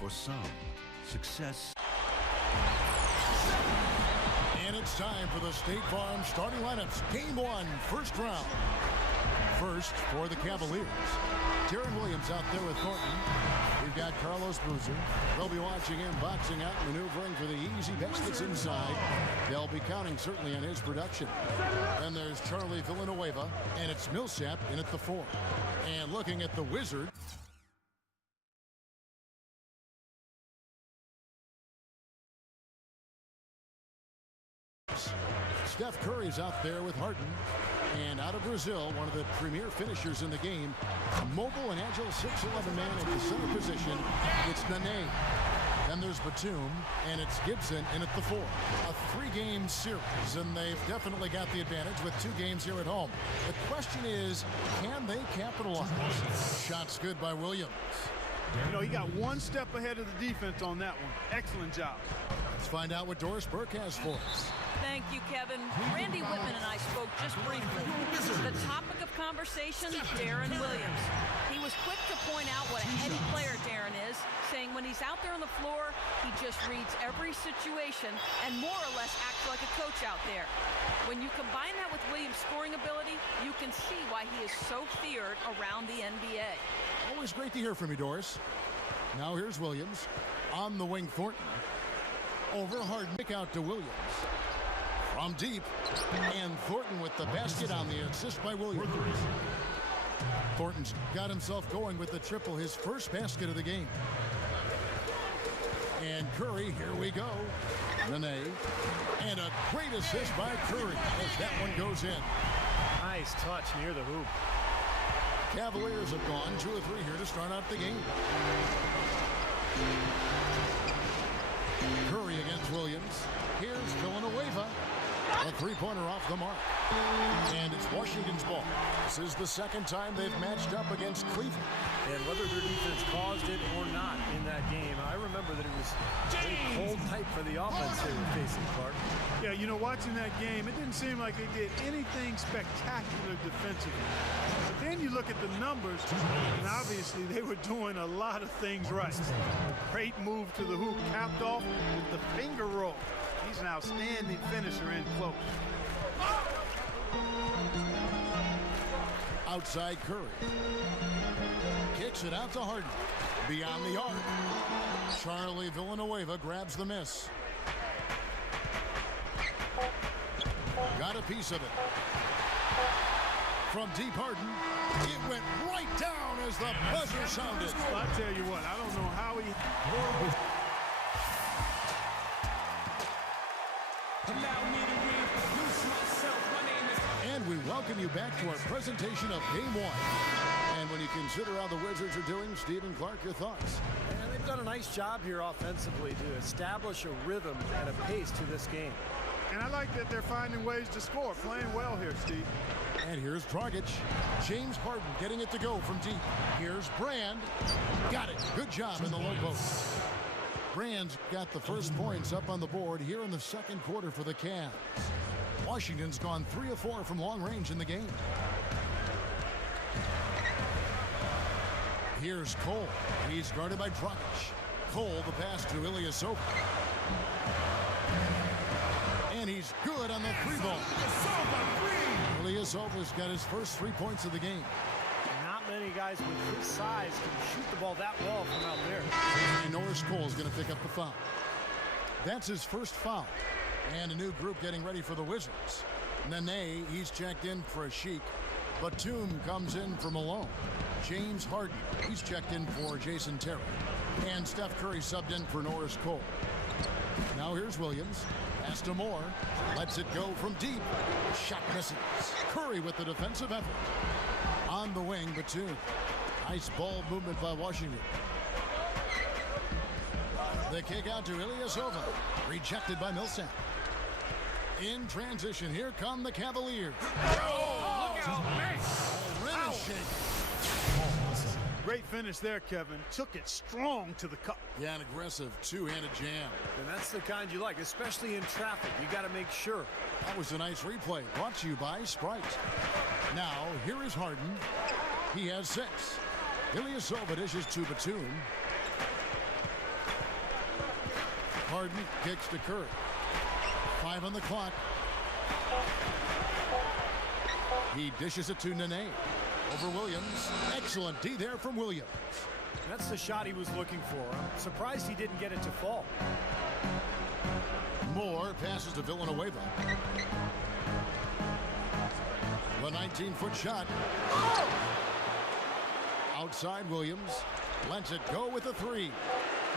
For some, success. And it's time for the State Farm starting lineups. Game 1, first round. First for the Cavaliers. Darren Williams out there with Thornton. We've got Carlos Boozer. They'll be watching him boxing out, maneuvering for the easy baskets inside. They'll be counting certainly on his production. Then there's Charlie Villanueva, and it's Millsap in at the 4. And looking at the Wizards. Steph Curry's out there with Harden. And out of Brazil, one of the premier finishers in the game, a mobile and agile 6'11" man at the center position, it's Nene. Then there's Batum, and it's Gibson in at the 4. A 3-game series, and they've definitely got the advantage with 2 games here at home. The question is, can they capitalize? Shots good by Williams. You know, he got one step ahead of the defense on that one. Excellent job. Let's find out what Doris Burke has for us. Thank you, Kevin. Randy Whitman and I spoke just briefly. The topic of conversation, Darren Williams. He was quick to point out what a heady player Darren is, saying when he's out there on the floor, he just reads every situation and more or less acts like a coach out there. When you combine that with Williams' scoring ability, you can see why he is so feared around the NBA. Always great to hear from you, Doris. Now here's Williams. On the wing, Thornton. Over Harden, kick out to Williams. From deep, and Thornton with the basket on the assist by Williams. Thornton's got himself going with the triple, his first basket of the game. And Curry, here we go. Nene, and a great assist by Curry as that one goes in. Nice touch near the hoop. Cavaliers have gone 2 of 3 here to start out the game. Curry against Williams. Here's Villanueva. A 3-pointer off the mark. And it's Washington's ball. This is the second time they've matched up against Cleveland. And whether their defense caused it or not in that game, I remember that it was very cold type for the offense they were facing, Clark. Yeah, you know, watching that game, it didn't seem like they did anything spectacular defensively. But then you look at the numbers, and obviously they were doing a lot of things right. Great move to the hoop, capped off with the finger roll. He's an outstanding finisher in close. Outside Curry. Kicks it out to Harden. Beyond the arc. Charlie Villanueva grabs the miss. Got a piece of it. From deep Harden. It went right down as the buzzer sounded. I tell you what, I don't know how he... And we welcome you back to our presentation of Game 1. And when you consider how the Wizards are doing, Stephen Clark, your thoughts? And they've done a nice job here offensively to establish a rhythm and a pace to this game. And I like that they're finding ways to score, playing well here, Steve. And here's Dragic. James Harden getting it to go from deep. Here's Brand. Got it. Good job in the low post. Brand's got the first points up on the board here in the second quarter for the Cavs. Washington's gone 3 of 4 from long range in the game. Here's Cole. He's guarded by Dragic. Cole, the pass to Ilyasova. And he's good on the 3-ball. Ilyasova's got his first 3 points of the game. Not many guys with his size can shoot the ball that well from out there. And Norris Cole is going to pick up the foul. That's his first foul. And a new group getting ready for the Wizards. Nene, he's checked in for Ashik. Batum comes in for Malone. James Harden, he's checked in for Jason Terry. And Steph Curry subbed in for Norris Cole. Now here's Williams. Pass to Moore. Lets it go from deep. Shot misses. Curry with the defensive effort. On the wing, Batum. Nice ball movement by Washington. The kick out to Ilyasova. Rejected by Millsap. In transition, here come the Cavaliers. Oh, look out, great finish there, Kevin. Took it strong to the cup. Yeah, an aggressive two-handed jam. And that's the kind you like, especially in traffic. You got to make sure. That was a nice replay, brought to you by Sprite. Now, here is Harden. He has 6. Ilyasova dishes to Batum. Harden kicks to Curry. 5 on the clock. He dishes it to Nene. Over Williams. Excellent D there from Williams. That's the shot he was looking for. I'm surprised he didn't get it to fall. Moore passes to Villanueva. The 19-foot shot. Outside Williams. Lets it go with a 3.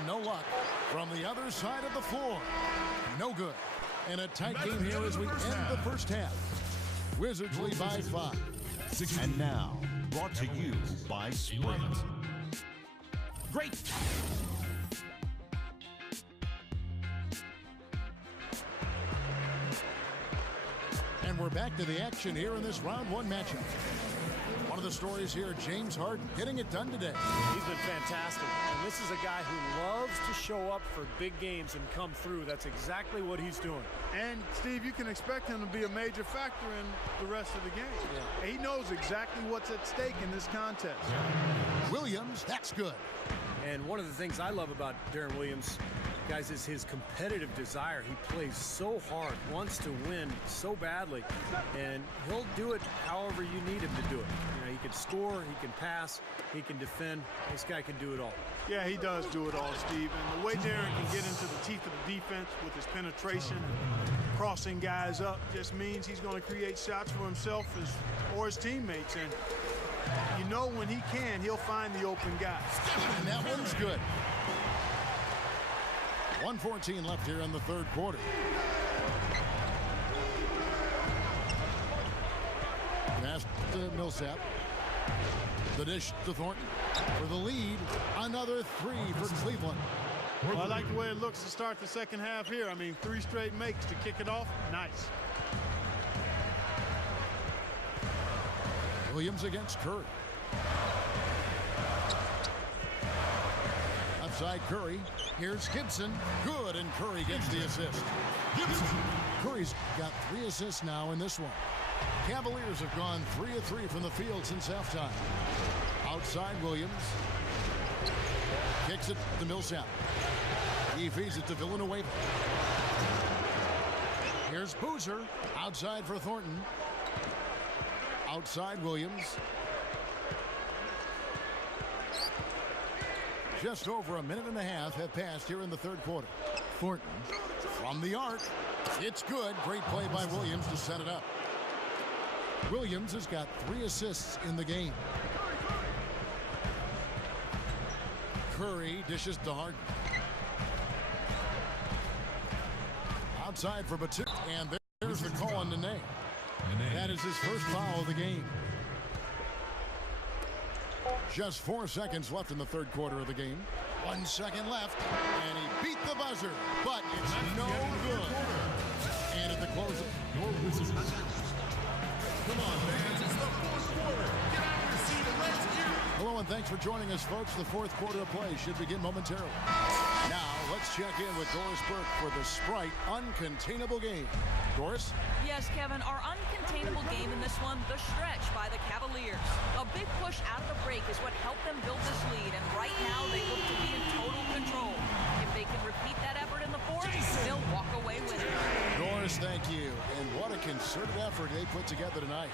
No luck. From the other side of the floor. No good. And a tight game here as we end the first half. Wizards lead by 5. And now, brought to you by Sprint. Great! And we're back to the action here in this round 1 matchup. One of the stories here, James Harden getting it done today. He's been fantastic. And this is a guy who loves to show up for big games and come through. That's exactly what he's doing. And, Steve, you can expect him to be a major factor in the rest of the game. Yeah. He knows exactly what's at stake in this contest. Williams, that's good. And one of the things I love about Deron Williams, guys, is his competitive desire. He plays so hard, wants to win so badly, and he'll do it however you need him to do it. You know, he can score, he can pass, he can defend. This guy can do it all. Yeah, he does do it all, Steve. And the way Deron can get into the teeth of the defense with his penetration and crossing guys up just means he's going to create shots for himself or his teammates. And you know when he can, he'll find the open guy. And that one's good. 1:14 left here in the third quarter. Pass to Millsap. The dish to Thornton. For the lead, another 3 for Cleveland. Well, I like the way it looks to start the second half here. I mean, 3 straight makes to kick it off. Nice. Williams against Curry. Outside Curry. Here's Gibson. Good, and Curry gets the assist. Gibson. Curry's got 3 assists now in this one. Cavaliers have gone 3 of 3 from the field since halftime. Outside Williams. Kicks it to Millsap. He feeds it to Villanueva. Here's Boozer. Outside for Thornton. Outside Williams. Just over a minute and a half have passed here in the third quarter. Thornton from the arc. It's good. Great play by Williams to set it up. Williams has got 3 assists in the game. Curry dishes to Harden. Outside for Batum. And there's the call on Nene. That is his first foul of the game. Just 4 seconds left in the third quarter of the game. 1 second left, and he beat the buzzer, but it's no good. And at the close of your Wizards. Come on, fans, it's the fourth quarter. Get out of your seat and let's hear it. Hello, and thanks for joining us, folks. The fourth quarter of play should begin momentarily. Now, let's check in with Doris Burke for the Sprite Uncontainable Game. Doris? Yes, Kevin, our uncontainable game in this one, the stretch by the Cavaliers. A big push out of the break is what helped them build this lead, and right now they look to be in total control. If they can repeat that effort in the fourth, they'll walk away with it. Doris, thank you. And what a concerted effort they put together tonight.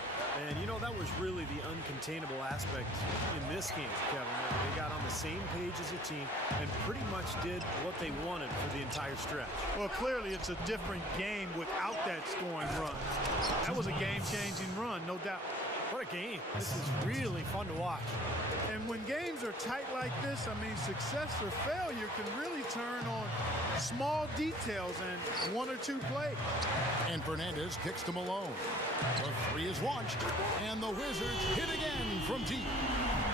And, you know, that was really the uncontainable aspect in this game, Kevin. They got on the same page as a team and pretty much did what they wanted for the entire stretch. Well, clearly it's a different game without that scoring run. That was a game-changing run, no doubt. What a game. This is really fun to watch. And when games are tight like this, I mean, success or failure can really turn on small details and 1 or 2 plays. And Fernandez kicks to Malone. The 3 is launched, and the Wizards hit again from deep.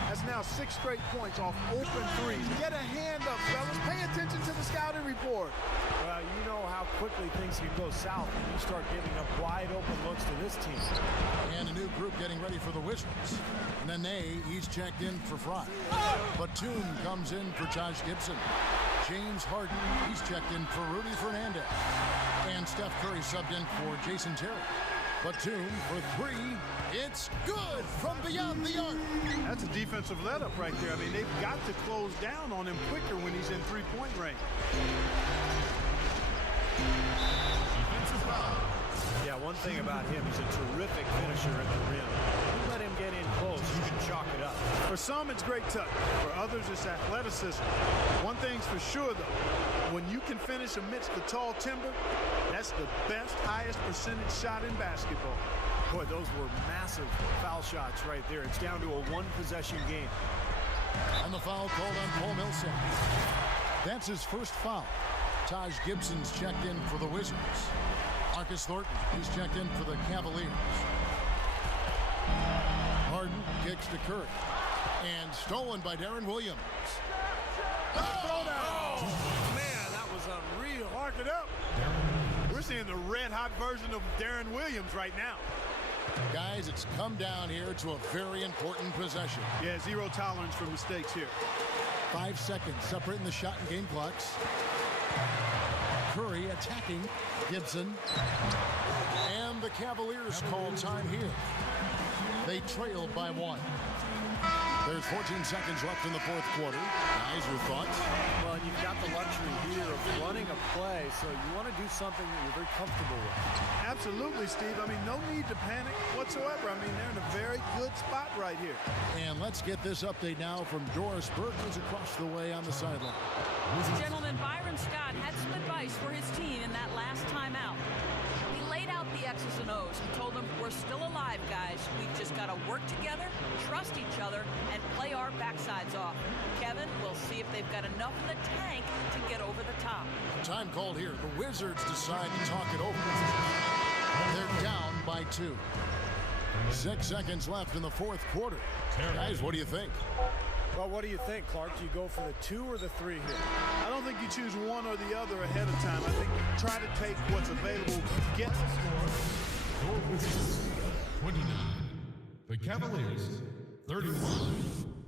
That's now 6 straight points off open threes. Get a hand up, fellas. Pay attention to the scouting report. Well, you know how quickly things can go south when you start giving up wide open looks to this team. And a new group getting ready for the Wizards. Nene, he's checked in for Fry. Batum comes in for Josh Gibson. James Harden, he's checked in for Rudy Fernandez. And Steph Curry subbed in for Jason Terry. Batum for 3. It's good from beyond the arc. That's a defensive let-up right there. I mean, they've got to close down on him quicker when he's in 3-point range. Defensive foul. Yeah, one thing about him, he's a terrific finisher at the rim. You let him get in close, you can chalk it up. For some, it's great touch. For others, it's athleticism. One thing's for sure, though. When you can finish amidst the tall timber, that's the best, highest percentage shot in basketball. Boy, those were massive foul shots right there. It's down to a one-possession game. And the foul called on Paul Millsap. That's his first foul. Taj Gibson's checked in for the Wizards. Marcus Thornton, he's checked in for the Cavaliers. Harden kicks to Curry. And stolen by Deron Williams. Oh, man, that was unreal. Mark it up. We're seeing the red-hot version of Deron Williams right now. Guys, it's come down here to a very important possession. Yeah, zero tolerance for mistakes here. 5 seconds separating the shot and game clocks. Curry attacking Gibson. And the Cavaliers call time here. They trail by 1. There's 14 seconds left in the fourth quarter. Guys, your thoughts? Well, and you've got the luxury here of running a play, so you want to do something that you're very comfortable with. Absolutely, Steve. I mean, no need to panic whatsoever. I mean, they're in a very good spot right here. And let's get this update now from Doris Burke, who's across the way on the sideline. Gentlemen, Byron Scott had some advice for his team in that last timeout. He laid out the X's and O's and told them, we're still alive, guys. We've just got to work together, trust each other, and play our backsides off. Kevin, we'll see if they've got enough in the tank to get over the top. Time called here. The Wizards decide to talk it over. They're down by 2. 6 seconds left in the fourth quarter. Guys, what do you think? Well, what do you think, Clark? Do you go for the 2 or the 3 here? I don't think you choose one or the other ahead of time. I think you try to take what's available, get the Your Wizards, 29. The Cavaliers, 31.